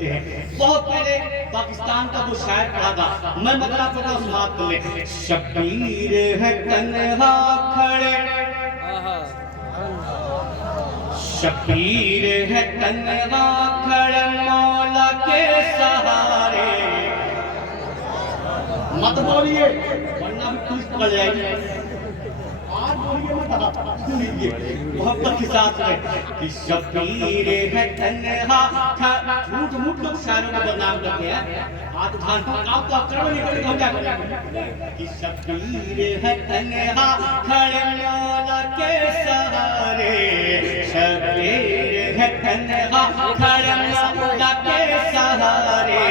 کرتے ہیں. بہت پہلے پاکستان کا وہ شاعر پڑھا تھا, میں مطلع پڑھا اس بات کو لے. شبیر ہے تنہا کھڑے, شبیر ہے تنہا کھڑے مولا کے سہارے. مت بولیے ورنہ بھی پولیس پکڑ جائے گی. آج بولیے مت, سنیے محبت کے ساتھ میں کہ شبیر ہے تنہا کھڑے. جھوٹ موٹ لوگ شاعروں کو بدنام کرتے ہیں. آج دھان آپ تو اکڑ میں نکلے تو کیا کریں کہ شبیر ہے تنہا کھڑے مولا کے سہارے. شبیر ہے تنہا کھڑے مولا کے سہارے.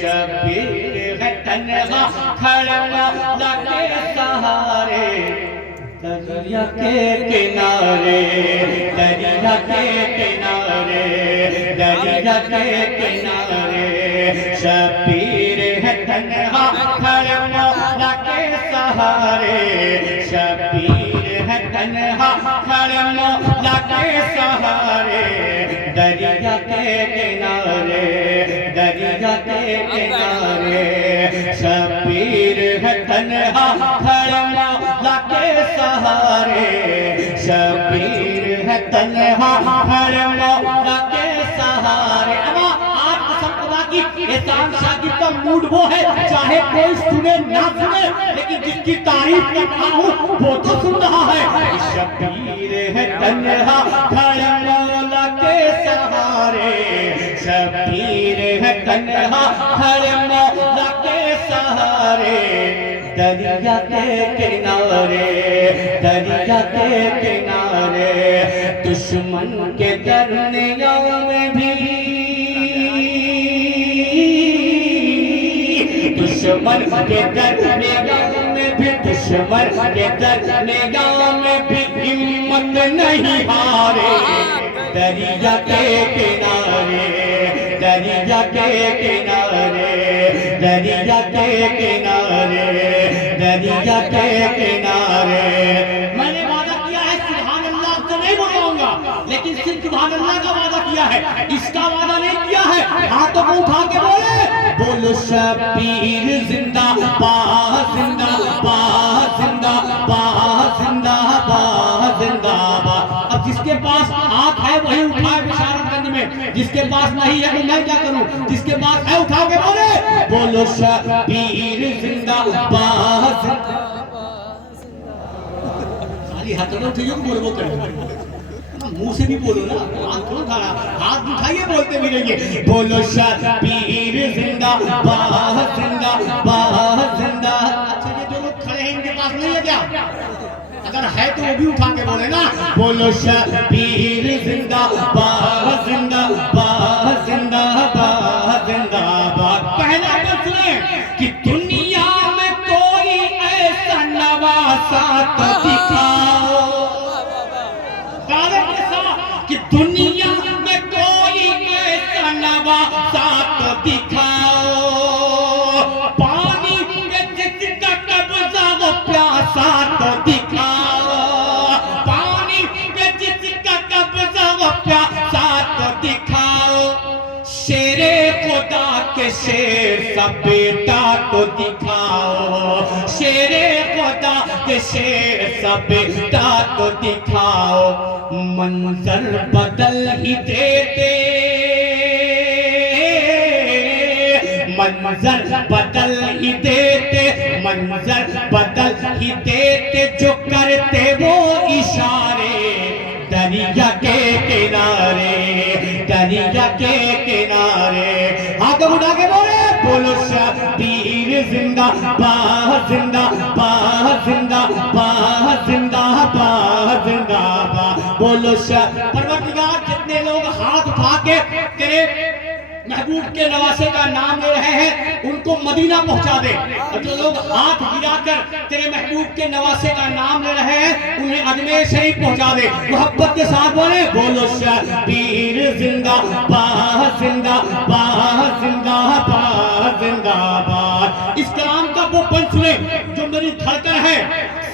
شبیر ہے تنہا کھڑے مولا کے سہارے. دریا کے کنارے, دریا کے کنارے, دریا کے کنارے. شبیر ہے تنہا کھڑے مولا کے سہارے. شبیر ہے تنہا کھڑے مولا کے سہارے. دریا کے کنارے, دریا کے کنارے. شبیر ہے تنہا کھڑے مولا کے سہارے. شبیر ہے تنہا کھڑے مولا کے سہارے. آج قسم خدا کی احسان شاگرد کا موڈ وہ ہے, چاہے کوئی سنے نہ سنے لیکن جس کی تعریف کرتا ہوں وہ تو سن رہا ہے. شبیر ہے تنہا کھڑے مولا کے سہارے. شبیر ہے تنہا کھڑے مولا کے سہارے. دریا کے کنارے, دریا کے کنارے. دشمن کے درمیان میں بھی, دشمن کے درمیان میں بھی, دشمن کے درمیان میں بھی ہمت نہیں ہارے. دریا کے کنارے, دریا کے کنارے, دریا کے کنارے, دریا کے کنارے. میں نے وعدہ کیا ہے سبحان اللہ سے نہیں بولوں گا, لیکن صرف سبحان اللہ کا وعدہ کیا ہے, اس کا وعدہ نہیں کیا ہے. ہاتھوں کو اٹھا کے بولے, بولو شبیر زندہ باد, زندہ باد, زندہ باد, زندہ باد, زندہ باد. اب جس کے پاس ہاتھ ہے وہی اٹھائے بشارت گنج میں, جس کے پاس نہیں ہے تو میں کیا کروں, جس کے پاس ہے اٹھا کے بولے, بولو شبیر زندہ باد. سالی ہاتھ میں اٹھائیے بولو, وہ کریں منہ سے بھی بولو نا, ہاتھ تھوڑا کھڑا, ہاتھ اٹھائیے بولتے بھی رہیے. بولو شبیر زندہ باد, زندہ باد, زندہ. اچھا یہ جو لوگ کھڑے ہیں ان کے پاس نہیں ہے کیا, اگر ہے تو وہ بھی اٹھا کے بولے نا. بولو شبیر زندہ باد, زندہ باد, زندہ باد, زندہ باد. پہلا بات سنیں کہ دنیا میں کوئی ایسا نواسا تو دکھاؤ. کہ دنیا میں کوئی ایسا نواسا تو دکھاؤ. پانی میں جس کا قبضہ وہ پیاسا تو دکھاؤ. پانی میں جس کا قبضہ وہ پیاسا تو دکھاؤ. شیر خدا کے شیر سا بیٹا تو دکھاؤ. شیر خدا کے شیر سا بیٹا تو دکھاؤ. منظر بدل ہی دیتے, منظر بدل ہی دیتے, منظر بدل ہی دیتے جو کرتے وہ اشارے. دریا کے کنارے, دریا کے کنارے. ہاتھ اٹھا کے بولے, بولو شبیر زندہ باد, زندہ باد, زندہ باد, زندہ باد, زندہ باد. بولو پروردگار جتنے لوگ ہاتھ اٹھا کے تیرے محبوب کے نواسے کا نام لے رہے ہیں ان کو مدینہ پہنچا دے, اور جو لوگ ہاتھ گرا کر تیرے محبوب کے نواسے کا نام لے رہے ہیں انہیں اجمیر شریف پہنچا دے. محبت کے ساتھ بولے, بولو شبیر زندہ باد, زندہ باد, زندہ باد, زندہ باد. اس کلام کا وہ پنچ سنیں جو میری دھڑکن ہے.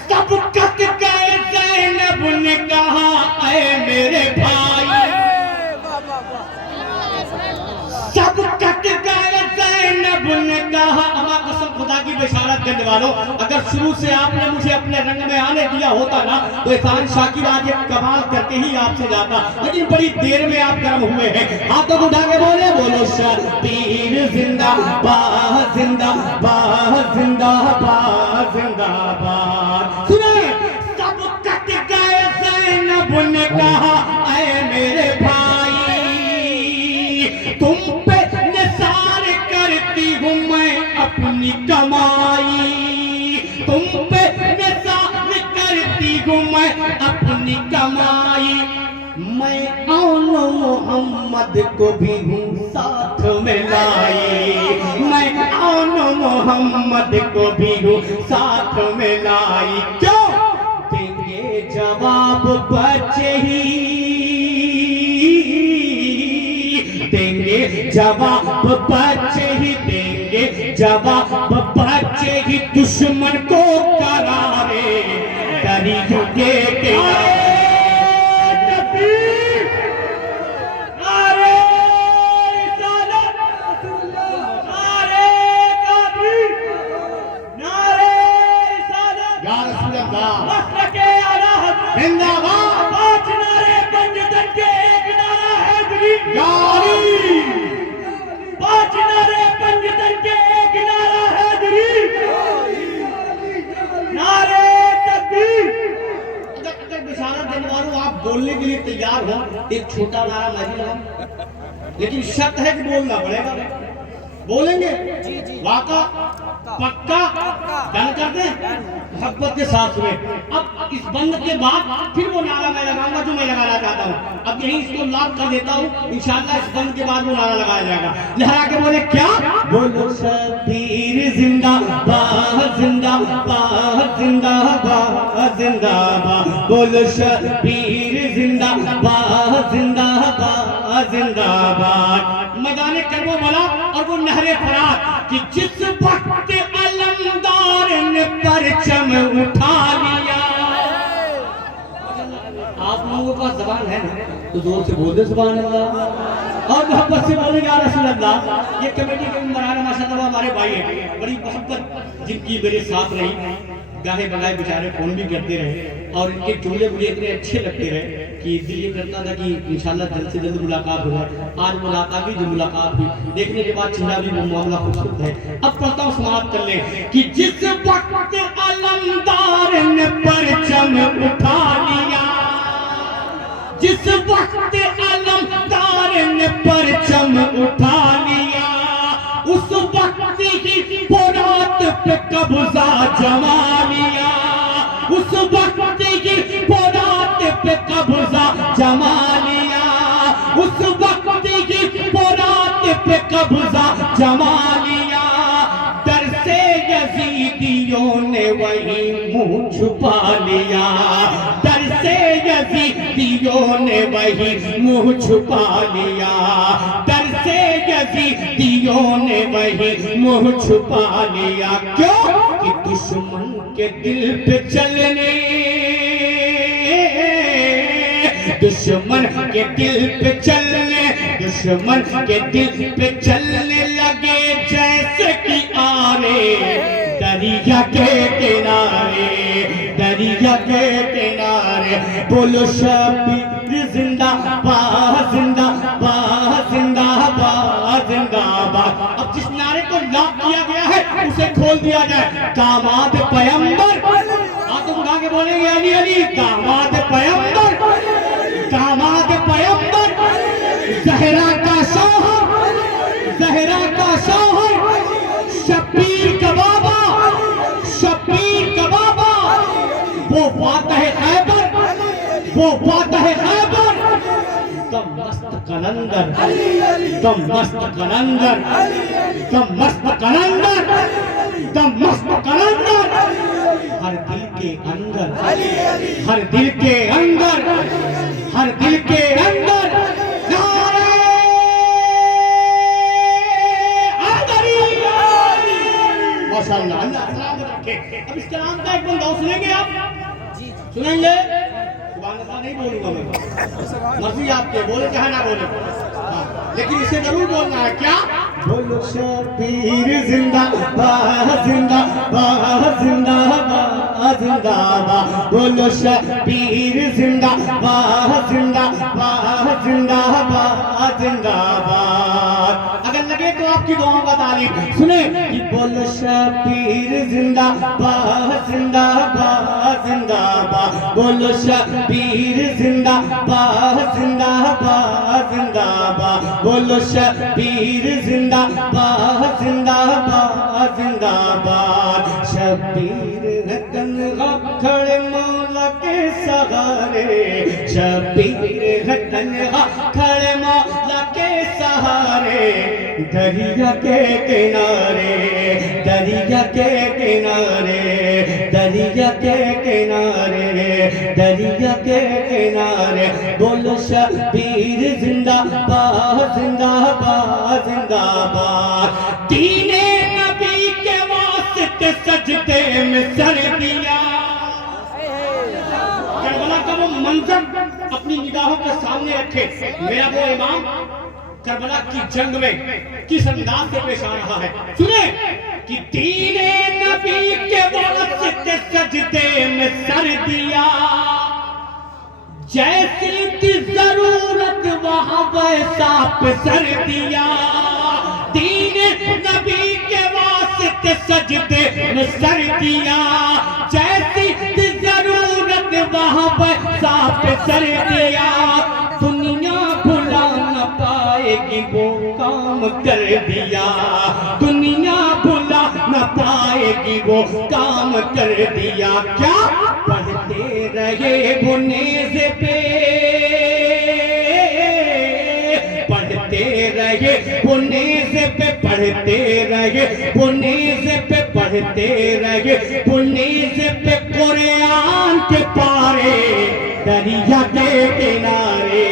سب کٹ گئے زینب نے کہا اے میرے بھائی, سب کٹ گئے زینب نے کہا اما قسم خدا کی بشارت کرنے والوں اگر شروع سے آپ نے مجھے اپنے رنگ میں آنے دیا ہوتا نا تو احسان شاکر آج ایک کمال کرتے ہی آپ سے جاتا لیکن بڑی دیر میں آپ گرم ہوئے ہیں ہاتھوں کو اٹھا کے بولے بولو شبیر زندہ باد زندہ باد زندہ باد زندہ باد سنیں سب کٹ گئے زینب نے کہا اے میرے بھائی تم پہ نثار کرتی ہوں میں اپنی کمائی تم پہ نثار کرتی ہوں میں اپنی کمائی میں آن محمد کو بھی ہوں ساتھ میں لائی میں آن محمد کو بھی ہوں ساتھ میں لائی کیوں دیں گے جواب بچے ہی دیں گے جواب بچے ہی دیں گے جواب بچے ہی دشمن کو قرارے دریا کے کنارے بولنے کے لیے تیار ہو ایک چھوٹا نعرہ میں بھی لگاؤں لیکن شرط ہے کہ بولنا پڑے گا بولیں گے واقع پکا ڈن کر دیں محبت کے ساتھ ہوئے اب اس بند کے بعد پھر وہ نعرہ میں لگاؤں گا جو میں لگانا چاہتا ہوں اب یہیں اس کو لاک کر دیتا ہوں انشاءاللہ اس بند کے بعد وہ نعرہ لگایا جائے گا لہرا کے بولے کیا بولو شبیر زندہ باد زندہ باد زندہ باد زندہ باد بولو شبیر زندہ باد زندہ باد زندہ باد میدان کربو بلا اور وہ نہر فرات کہ جس وقت علمدار نے پرچم اٹھا لیا آپ لوگوں کا زبان ہے نا تو زور سے بول دے سبحان اللہ اور محبت سے بولے یا رسول اللہ یہ کمیٹی کے ممبران ماشاءاللہ ہمارے بھائی ہیں بڑی محبت جن کی میرے ساتھ رہی گاہے بگائے بیچارے فون بھی کرتے رہے اور ان کے جملے مجھے اتنے اچھے لگتے رہے کہ دل یہ کرتا تھا کہ انشاءاللہ جلد سے جلد ملاقات ہو جائے آج ملاقات بھی جو ملاقات ہوئی دیکھنے کے بعد چھنا بھی وہ معاملہ خوبصورت ہے اب پڑھتا ہوں سماعت کر لیں کہ جس وقت علمدار نے پرچم اٹھا لیا جس وقت علمدار نے پرچم اٹھا لیا اس وقت ہی فرات پہ قبضہ جما لیا اس وقت ہی فرات پہ قبضہ جما لیا اس وقت ہی فرات پہ قبضہ جما لیا در سے یزیدیوں نے وہی منہ چھپا لیا در سے یزیدیوں نے وہی منہ چھپا لیا در سے یزیدیوں نے وہی منہ چھپا لیا کیوں کہ دشمن کے دل پہ چلنے دشمن کے دل پہ چلنے دشمن کے دل پہ چلنے لگے جیسے کہ آرے دریا کے کنارے دریا کے کنارے بولو شبیر زندہ باد زندہ باد زندہ باد زندہ باد اب جس نعرے کو لاک کیا گیا ہے اسے کھول دیا جائے داماد پیغمبر آپ اٹھا کے بولیں گے علی علی داماد پیغمبر داماد پیغمبر زہرا کا شوہر زہرا کا شوہر شبیر کا بابا شبیر کا بابا وہ فاتح خیبر وہ فاتح خیبر دم مست قلندر دم مست قلندر دم مست قلندر دم مست قلندر ہر دل کے اندر ہر دل کے اندر ہر دل کے اندر نعرہ حیدری ماشاءاللہ اللہ سلام رکھے اب اس کلام کا ایک بندہ سنیں گے آپ سنیں گے سبحان اللہ نہیں بولوں گا میں مرضی آپ کے بولے چاہے نہ بولے لیکن اسے ضرور بولنا ہے کیا؟ بولو شبیر زندہ باد زندہ باد زندہ باد زندہ باد، بولو شبیر زندہ باد زندہ باد زندہ باد زندہ باد۔ اگر لگے تو آپ کی دعاؤں کا تعلیم سنیں کہ بولو شبیر زندہ باد زندہ باد زندہ باد، بولو شبیر زندہ باد زندہ باد زندہ باد، بولو شبیر زندہ باد زندہ باد زندہ باد۔ شبیر ہے تنہا کھڑے مولا کے سہارے، شبیر ہے تنہا کھڑے مولا کے سہارے، دریا کے کنارے دریا کے کنارے دریا کے کنارے دریا کے کنارے، بولو شبیر زندہ باد زندہ باد زندہ باد۔ دین نبی کے واسطے سجدے میں سر دیا، کربلا کا وہ منظر اپنی نگاہوں کے سامنے رکھے، میرا وہ امام کربلا کی جنگ میں کس انداز سے پیش آ رہا ہے، سنیں کہ دین نبی کے واسطے سجدے میں سر دیا، جیسی تھی ضرورت وہاں ویسا پہ سر دیا، دین نبی کے واسطے سجدے میں سر دیا، جیسی تھی ضرورت وہاں ویسا پہ سر دیا، دنیا بھلا نہ پائے گی وہ کام کر دیا، دنیا بھلا نہ پائے گی وہ کام کر دیا، کیا پڑھتے رہے وہ نیزے پہ، پڑھتے رہے وہ نیزے پہ، پڑھتے رہے وہ نیزے پہ، پڑھتے رہے وہ نیزے پہ قرآن کے پارے، دریا کے کنارے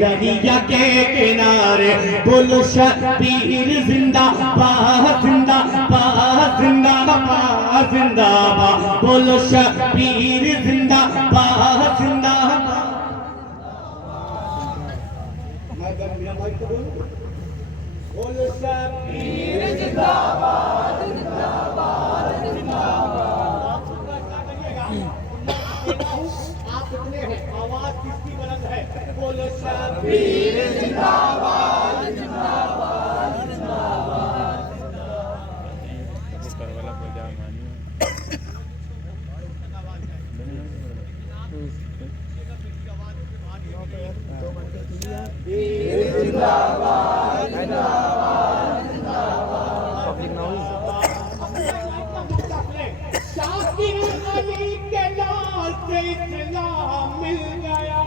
دریا کے کنارے، بولو شبیر زندہ باد زندہ باد زندہ باد زندہ باد، بولو شبیر زندہ باد زندہ باد۔ بولو شبیر زندہ باد زندہ باد زندہ باد۔ آپ کتنے ہیں؟ آواز کس کی بلند ہے؟ بولو شبیر زندہ باد زندہ باد زندہ باد۔ کربلا کو جا مانی زندہ باد زندہ باد زندہ باد۔ پبلک ناؤز شاکر علی کے لال سے اسلام مل گیا،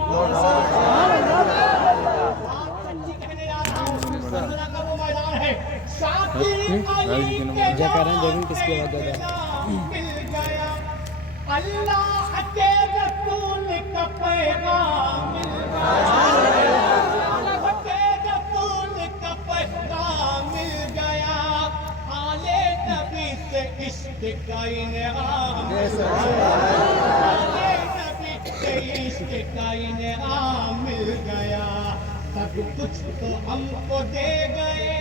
اللہ کے رسول کا پیغام مل گیا، اللہ کے رسول کا پیغام مل گیا، آلے نبی سے عشق کا انعام، آلے نبی سے عشق کا انعام مل گیا، سب کچھ تو ہم کو دے گئے،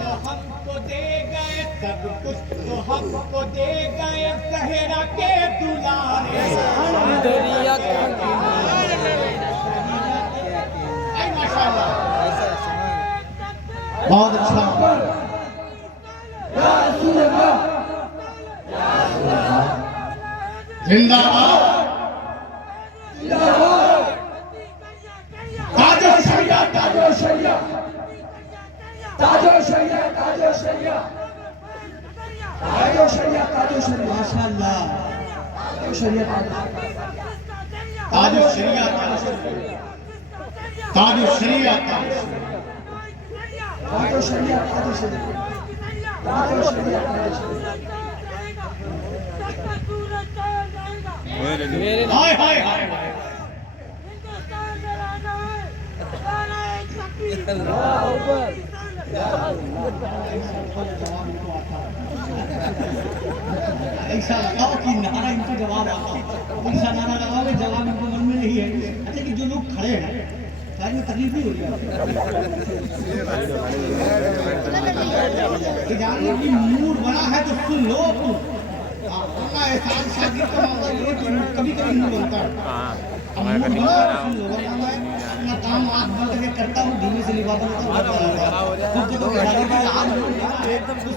تو ہم کو دے گئے، سب کچھ تو ہم کو دے گئے، زہرا کے دلارے دریا کے کنارے۔ ماشاءاللہ بہت اچھا، یا رسول اللہ یا رسول اللہ، زندہ باد زندہ باد، تاج الشریعہ تاج الشریعہ تاج الشریعہ تاج الشریعہ تاج الشریعہ تاج الشریعہ، ماشاءاللہ تاج الشریعہ تاج الشریعہ تاج الشریعہ تاج الشریعہ تاج الشریعہ تاج الشریعہ ہائے ہائے ہائے، ایسا لگاؤ کہ نعرہ ان کو جواب آتا، ایسا نعرہ لگاؤ کہ جواب ان کو من میں نہیں ہے۔ اچھا کہ جو لوگ کھڑے ہیں آج میں تکلیف نہیں ہو رہی کہ جانور کی موڈ بنا ہے تو سن لو تو اپنا احسان شاگرد کا معاملہ یہ کہ کبھی کبھی موڈ بنتا ہے موڈ بنا ہے سن لو ورنہ میں اپنا کام آنکھ بند کر کے کرتا ہوں دھیمے سے لباتا ہوں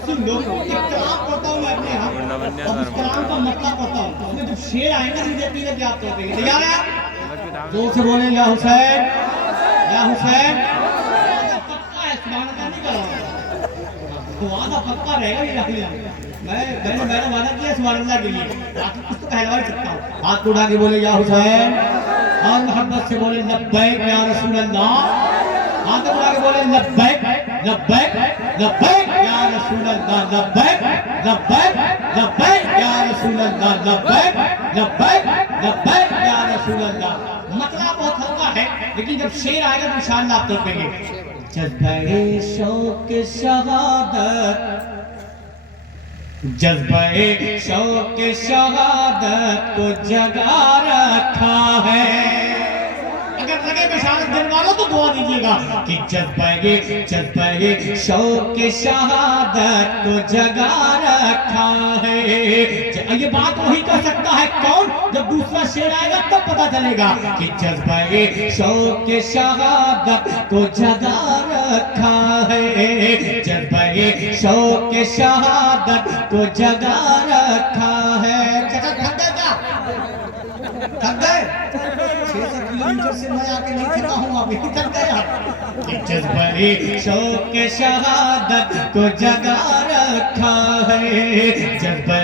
سن لو ایک کلام پڑھتا ہوں میں اپنے یہاں اور اس کلام کا مطلب پڑھتا ہوں اس میں جب شعر آئے گا مجھے اپنی کیا آپ کہتے ہیں تیار ہے زور سے بولیں یا حسین یا حسین پکا ہے سبحان اللہ نہیں کر رہا ہوں تو وعدہ پکا رہے گا یہ رکھ لیا میں نے وعدہ کیا سبحان اللہ کے لیے باقی کچھ تو پہلوا ہی سکتا ہوں ہاتھ کو اٹھا کے بولے یا حسین اور محبت سے بولے لبیک یا رسول اللہ ہاتھ کو اٹھا کے بولے لبیک لبیک لبیک یا رسول اللہ لبیک لبیک لبیک یا رسول اللہ لبیک لبیک لبیک یا رسول اللہ مطلب بہت ہلکا ہے لیکن جب شعر آئے گا تو انشاءاللہ آپ تڑپیں گے جذبہ شوق شہادت جذبہ شوق شہادت کو جگا رکھا ہے اگر لگے بشارت دینے والوں تو دعا دیجیے گا کہ جذبہ شوق شہادت کو جگا رکھا ہے یہ بات وہی کہہ سکتا ہے کون جب دوسرا شعر آئے گا تب پتا چلے گا کہ جذبہ شوق شہادت کو جگا رکھا ہے جذبہ شوق شہادت کو جگا رکھا ہے تھک گئے 600 کلومیٹر سے میں آکے نہیں تھکا ہوں ابھی تک گیا جذبہ شوق شہادت کو جگا رکھا ہے جذبہ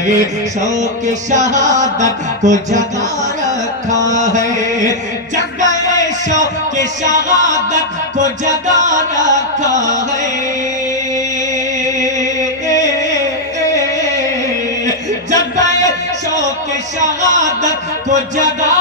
شوق شہادت کو جگا رکھا ہے جذبہ شوق شہادت کو جگا رکھا ہے جذبہ شوق شہادت کو جگا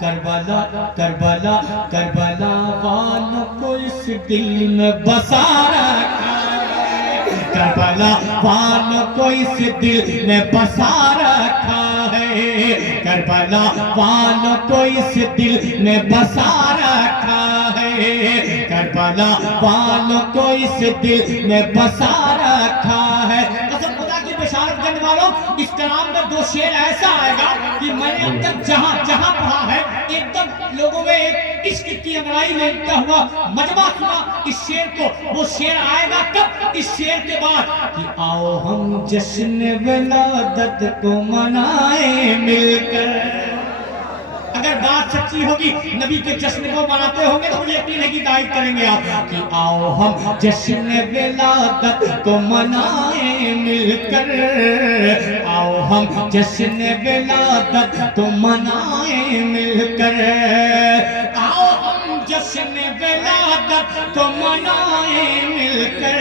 کربلا کربلا کربلا والوں کو اس دل میں بسا رکھا ہے کربلا والوں کو اس دل میں بسا رکھا ہے کربلا والوں کو اس دل میں بسا رکھا ہے کربلا والوں کو اس دل میں بسا رکھا ہے قسم خدا کی بشارت کرنے والوں اس کلام میں 2 شعر ایسا آئے گا کہ میں نے اب تک جہاں پڑھا ہے ایک دم لوگوں میں ایک عشق کی انگڑائی لیتا ہوا مجمع سنا اس شعر کو وہ شعر آئے گا کب اس شعر کے بعد کہ آؤ ہم جشن ولادت کو منائیں مل کر اگر بات سچی ہوگی نبی کے جشن کو مناتے ہوں گے تو مجھے یقین ہے کہ تائید کریں گے آپ کہ آؤ ہم جشن ولادت کو منائیں مل کر آؤ ہم جشن ولادت کو منائیں مل کر آؤ ہم جشن ولادت کو منائیں مل کر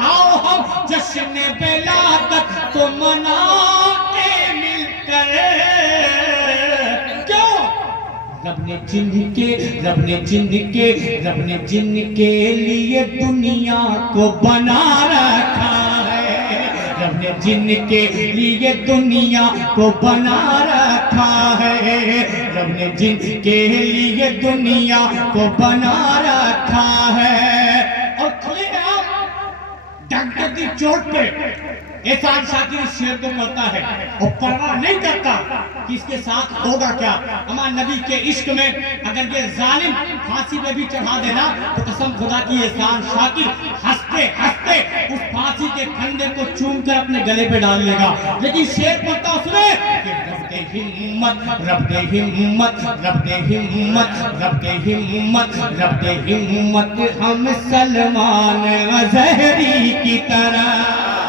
آؤ ہم جشن ولادت کو منائیں مل کر کیوں رب نے جن کے لیے دنیا کو بنا رکھا ہے رب نے جن کے لیے دنیا کو بنا رکھا ہے رب نے جن کے لیے دنیا کو بنا رکھا ہے اور کھلے آپ ڈاکٹر کی چوٹ پہ احسان شاکر اس شعر کو پڑھتا ہے اور پرواہ نہیں کرتا کہ اس کے ساتھ ہوگا کیا ہمارے نبی کے عشق میں اگر یہ ظالم پھانسی پہ بھی چڑھا دینا تو قسم خدا کی احسان شاکر ہنستے ہنستے اس پھانسی کے پھندے کو چوم کر اپنے گلے پہ ڈال لے گا لیکن شعر پڑھتا اس میں کہ رب دے ہمت رب دے ہمت رب دے ہمت رب دے ہمت رب دے ہمت ہم سلمان زہری کی طرح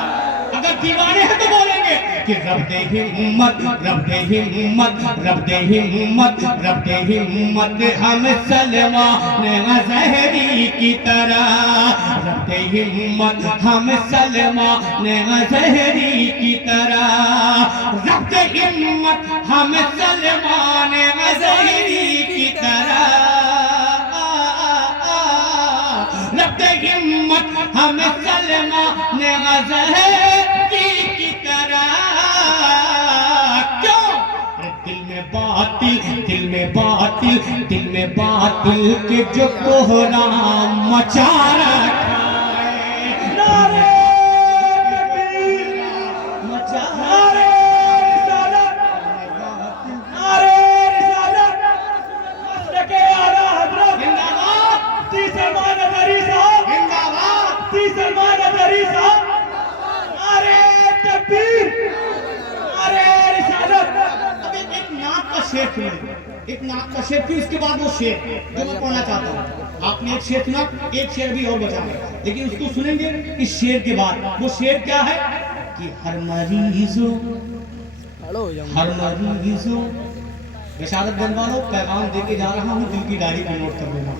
اگر دیوانے ہیں تو بولیں گے کہ رب دے ہمت رب دے ہمت رب دے ہمت رب دے ہمت ہم سلمان زہری کی طرح رب دے ہمت ہم سلمان زہری کی طرح رب دے ہمت ہم سلمان زہری کی طرح رب دے ہمت ہم سلمان زہری باطل کے جو کوہرام مچا رکھا ہے نعرہ تکبیر مچا نعرہ رسالت نعرہ رسالت مسلک اعلیٰ حضرت زندہ باد مفتی سلمان اظہری صاحب زندہ باد مفتی سلمان اظہری صاحب نعرہ تکبیر نعرہ رسالت اب ایک نعت کا شعر سنیں ایک نعت کا شعر پھر اس کے بعد وہ شعر جو میں پڑھنا چاہتا ہوں آپ نے ایک شعر سنا ایک شعر بھی اور بچا ہے لیکن اس کو سنیں گے اس شعر کے بعد وہ شعر کیا ہے کہ ہر مریضوں بشارت دن والوں پیغام دے کے جا رہا ہوں دل کی ڈائری کو نوٹ کر لینا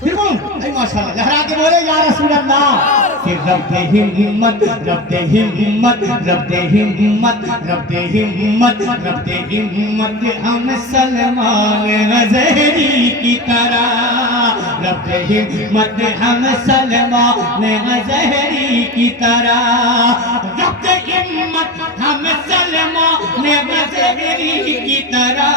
پھر کون اے ماشاءاللہ لہرا کے بولے یا رسول اللہ کہ رب دے ہمت رب دے ہمت رب دے ہمت رب دے ہمت رب دے ہمت ہم سلمان اظہری کی طرح رب دے ہمت ہم سلمان اظہری کی طرح رب دے ہمت ہم سلمان اظہری کی طرح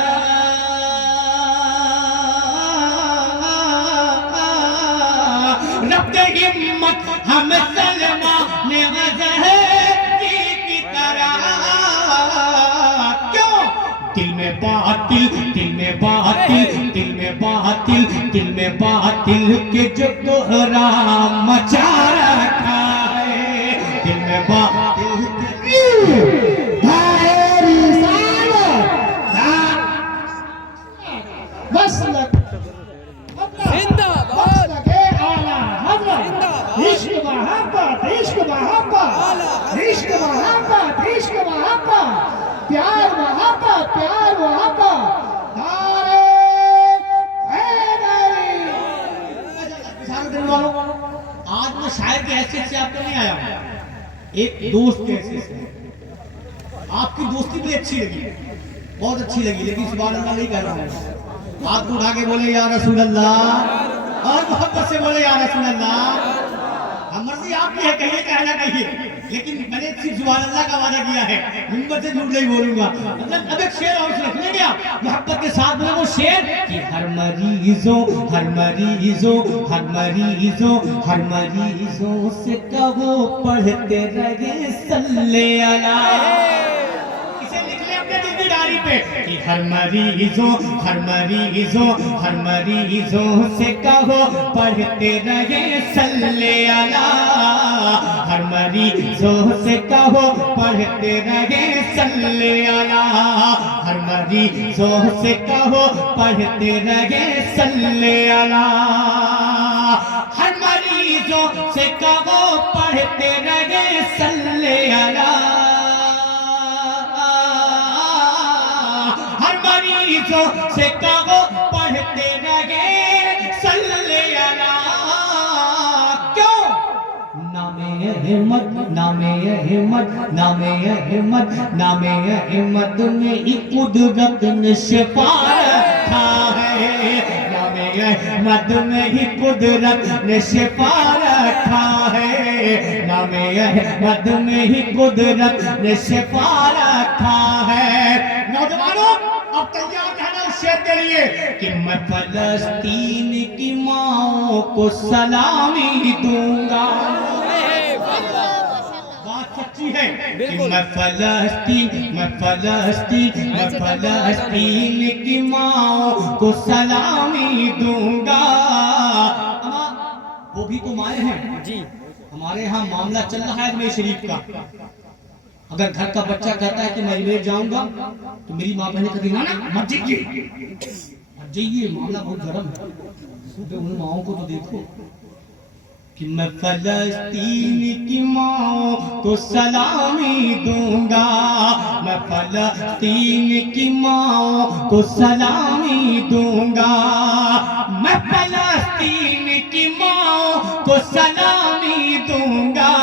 رب دے ہمت ہم سلمان اظہری کی طرح کیوں دل میں باطل دل میں باطل دل میں باطل دل میں باطل کے جو کوہرام مچا رکھا ہے دل میں باطل مسلک زندہ باد عشق محبت عشق محبت عشق محبت عشق محبت پیار محبت پیار محبت نعرہ حیدری آج میں شاعر کی حیثیت سے آپ کو نہیں آیا ہوں ایک دوست کی حیثیت سے آپ کی دوستی بھی اچھی لگی بہت اچھی لگی لیکن سبحان اللہ نہیں کہہ رہا ہوں ہاتھ کو اٹھا کے بولے یا رسول اللہ اور محبت سے بولے یا رسول اللہ مرضی آپ کی ہے کہیے کہنا کہیے لیکن میں نے صرف سبحان اللہ کا وعدہ کیا ہے منبر سے جھوٹ نہیں بولوں گا مطلب اب ایک شعر اور سنیں گے آپ محبت کے ساتھ بولے وہ شعر کہ ہر مریضوں ہر مریضوں ہر مریضوں ہر مریضوں سے کہو پڑھتے رہے صلی علیہ کہ ہر مریضوں ہر مریضوں ہر مریضوں سے کہو پڑھتے رہے صلی علیہ ہر مریضوں سے کہو پڑھتے رہے صلی علیہ ہر مریضوں سے کہو پڑھتے رہے صلی علیہ ہر مریضوں سے کہو پڑھتے رہے صلی علیہ سے کہو پڑھتے رہے صلی علیہ کیوں نام احمد نام احمد نام احمد نام احمد میں ہی قدرت نے شفا رکھا ہے نام احمد میں ہی قدرت نے شفا رکھا ہے نام احمد میں ہی قدرت نے شفا رکھا ہے نوجوانوں اب تیار رہنا اس شعر کے لیے کہ میں فلسطین کی ماں کو سلامی دوں گا بات سچی ہے کہ میں فلسطین کی ماں کو سلامی دوں گا وہ بھی تو مائیں ہیں جی ہمارے ہاں معاملہ چل رہا ہے اجمیر شریف کا اگر گھر کا بچہ کہتا ہے کہ میں اجمیر جاؤں گا تو میری ماں پہلے کہتی نا مت جائیے معاملہ بہت گرم ہے ان ماؤں کو تو دیکھو کہ میں فلسطین کی ماں کو سلامی دوں گا میں فلسطین کی ماں کو سلامی دوں گا میں فلسطین کی ماں کو سلامی دوں گا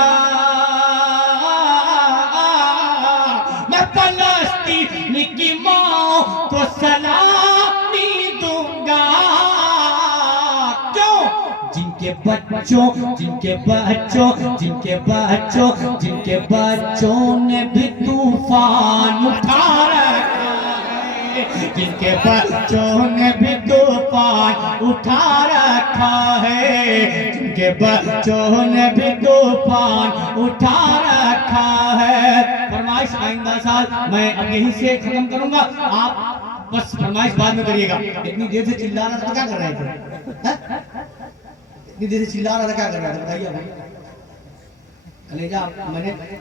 فلسطین کی ماں کو سلامی دوں گا کیوں جن کے بچوں نے بھی طوفان اٹھا رکھا ہے جن کے بچوں نے بھی طوفان طوفان اٹھا رکھا ہے، جن کے بچوں نے بھی طوفان اٹھا رکھا ہے۔ فرمائش آئندہ سال میں اب یہیں سے ختم کروں گا، آپ بس فرمائش بعد میں کریے گا۔ اتنی دیر سے چلا رہا تھا کیا کر رہے تھے؟ اتنی دیر سے چلا رہا تھا کیا کر رہے تھے بتائیے بھائی؟ کلیجہ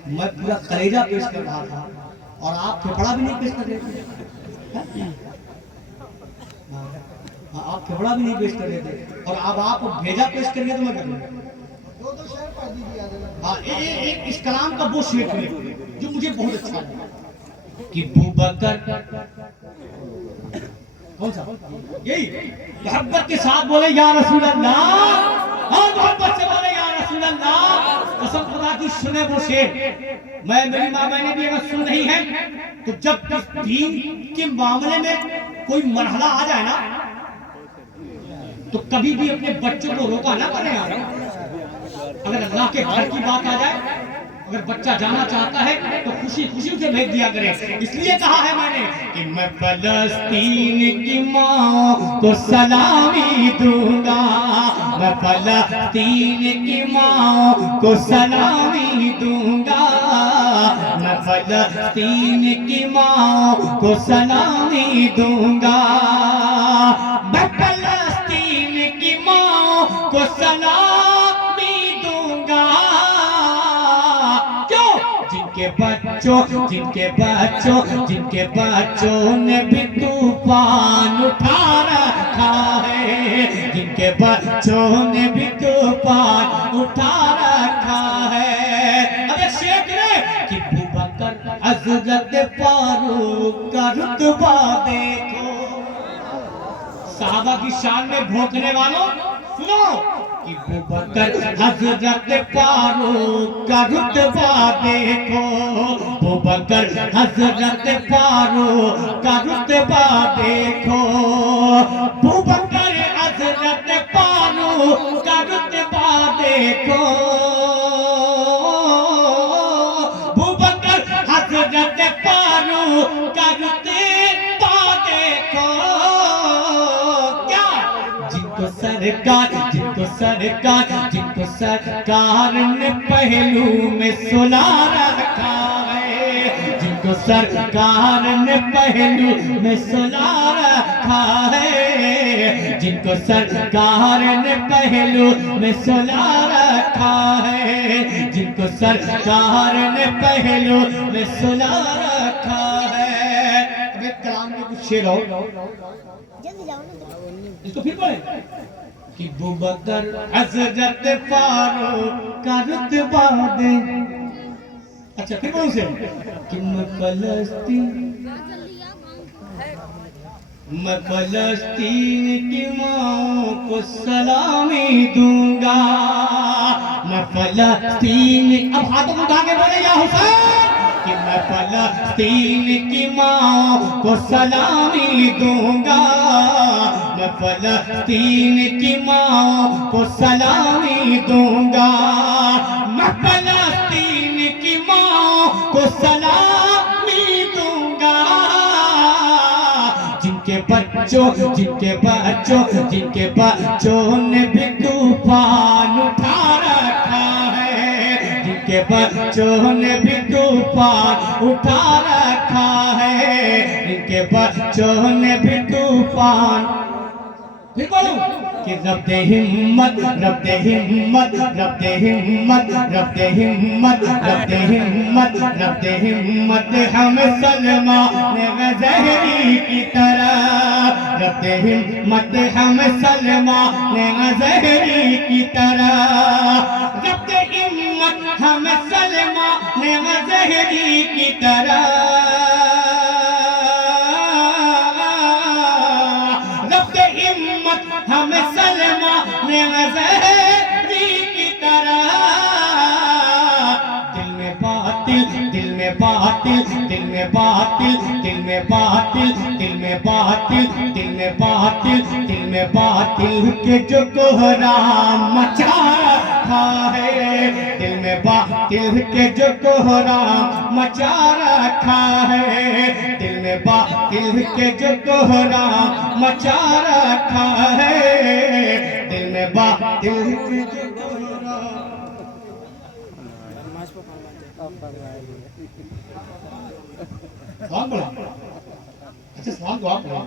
میں پورا کلیجہ پیش کر رہا تھا اور آپ پھپڑا بھی نہیں پیش کر رہے تھے، آپ پھپڑا بھی نہیں پیش کر رہے تھے، اور اب آپ بھیجا پیش کر رہے تو میں کر لوں۔ اس کلام کا وہ شعر سنیں جو مجھے بہت اچھا لگا کہ ابوبکر، کون سا؟ یہی محبت کے ساتھ بولے یا رسول اللہ، اور محبت سے بولے یا رسول اللہ۔ قسم خدا کی سنے وہ شعر، میری ماں میں نے بھی اگر سن رہی ہے تو جب اس دین کے معاملے میں کوئی مرحلہ آ جائے نا تو کبھی بھی اپنے بچوں کو روکا نہ کریں۔ اگر اللہ کے گھر کی بات آ جائے، اگر بچہ جانا چاہتا ہے تو خوشی خوشی سے بھیج دیا کرے۔ اس لیے کہا ہے میں نے کہ میں فلسطین کی ماں کو سلامی دوں گا، میں فلسطین کی ماں کو سلامی دوں گا، میں فلسطین کی ماں کو سلامی دوں گا، میں فلسطین کی ماں کو سلامی دوں گا۔ کیوں؟ جن کے بچوں نے بھی طوفان اٹھا رکھا ہے، جن کے بچوں نے بھی طوفان اٹھا رکھا ہے۔ اب ایک شیخ نے کہ ابوبکر حضرت فاروق کا رتبہ دیکھو، صحابہ کی شان میں بھونکنے والوں سنو کہ ابوبکر حضرت فاروق کا رتبہ دیکھو، ابوبکر حضرت فاروق کا رتبہ دیکھو، ابوبکر حضرت فاروق کا رتبہ دیکھو، ابوبکر حضرت فاروق کا رتبہ دیکھو۔ کیا؟ جن کو سرکار نے پہلو میں سلا رکھا ہے، جن کو سرکار نے پہلو میں سلا رکھا ہے، جن کو سرکار نے پہلو میں سلا رکھا ہے، جن کو سرکار نے پہلو میں سلا رکھا ہے۔ اب ایک کلام میں کچھ شعر ہو، اس کو پھر پڑھیں کہ ابوبکر حضرت فاروق کا رتبہ دے۔ اچھا پھر کون سے کہ میں فلسطین کی ماں کو سلامی دوں گا، میں فلسطین، اب ہاتھوں کو اٹھا کے بولے یا حسین کہ میں فلسطین کی ماں کو سلامی دوں گا، میں فلسطین کی ماں کو سلامی دوں گا، میں فلسطین کی ماں کو سلامی دوں گا، جن کے بچوں نے بھی طوفان اٹھا رکھا ہے، جن کے بچوں نے بھی طوفان اٹھا رکھا ہے، جن کے بچوں نے بھی طوفان۔ پھر بولوں کہ رب دے ہمت، رب دے ہمت، رب دے ہمت، رب دے ہمت، رب دے ہمت، رب دے ہمت ہم سلمان غزہری کی طرح، رب دے ہمت ہم سلمان غزہری کی طرح، رب دے ہمت ہم سلمان غزہری کی طرح، ہم سلمان غزہری کی طرح، دل میں باطل، دل میں باطل، دل میں باطل، دل میں باطل، دل میں باطل، دل میں باطل، دل میں باطل کے جو کوہرام مچا رکھا ہے، دل میں باطل کے جو کوہرام مچا رکھا ہے، دل میں باطل دل کے جو کوہرام مچا رکھا ہے، دل میں دل کے جو کوہرام. سلام بولا، اچھا سلام تو آپ بولا،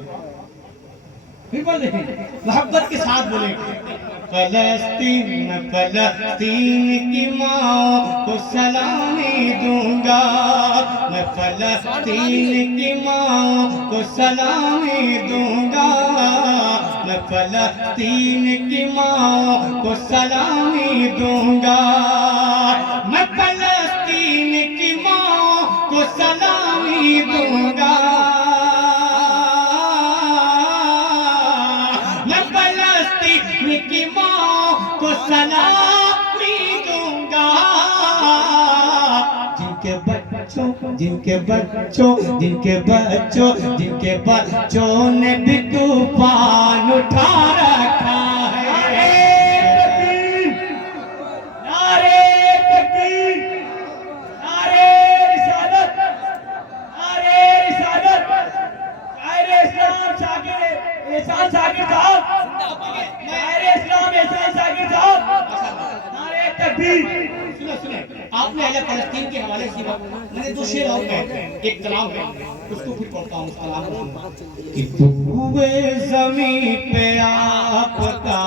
پھر بول دیکھیں محبت کے ساتھ بولیں. فلسطین میں فلسطین کی ماں کو سلامی دوں گا، میں فلسطین کی ماں کو سلامی دوں گا، میں فلسطین کی ماں کو سلامی دوں گا، میں فلسطین کی ماں کو سلامی دوں گا، کی ماں کو سلامی دوں گا. جن کے بچوں نے بھی طوفان اٹھا رکھا ہے. نعرے تکبیر، نعرے رسالت، نعرے رسالت. شاعر اسلام شاکر احسان شاکر صاحب، سنیں آپ نے اہل فلسطین کے حوالے سے میں نے 2 شعر اور کہے، ایک کلام ہے اس کو پھر پڑھتا ہوں. اس کلام کہ تو ہوئے زمین پہ آپ کا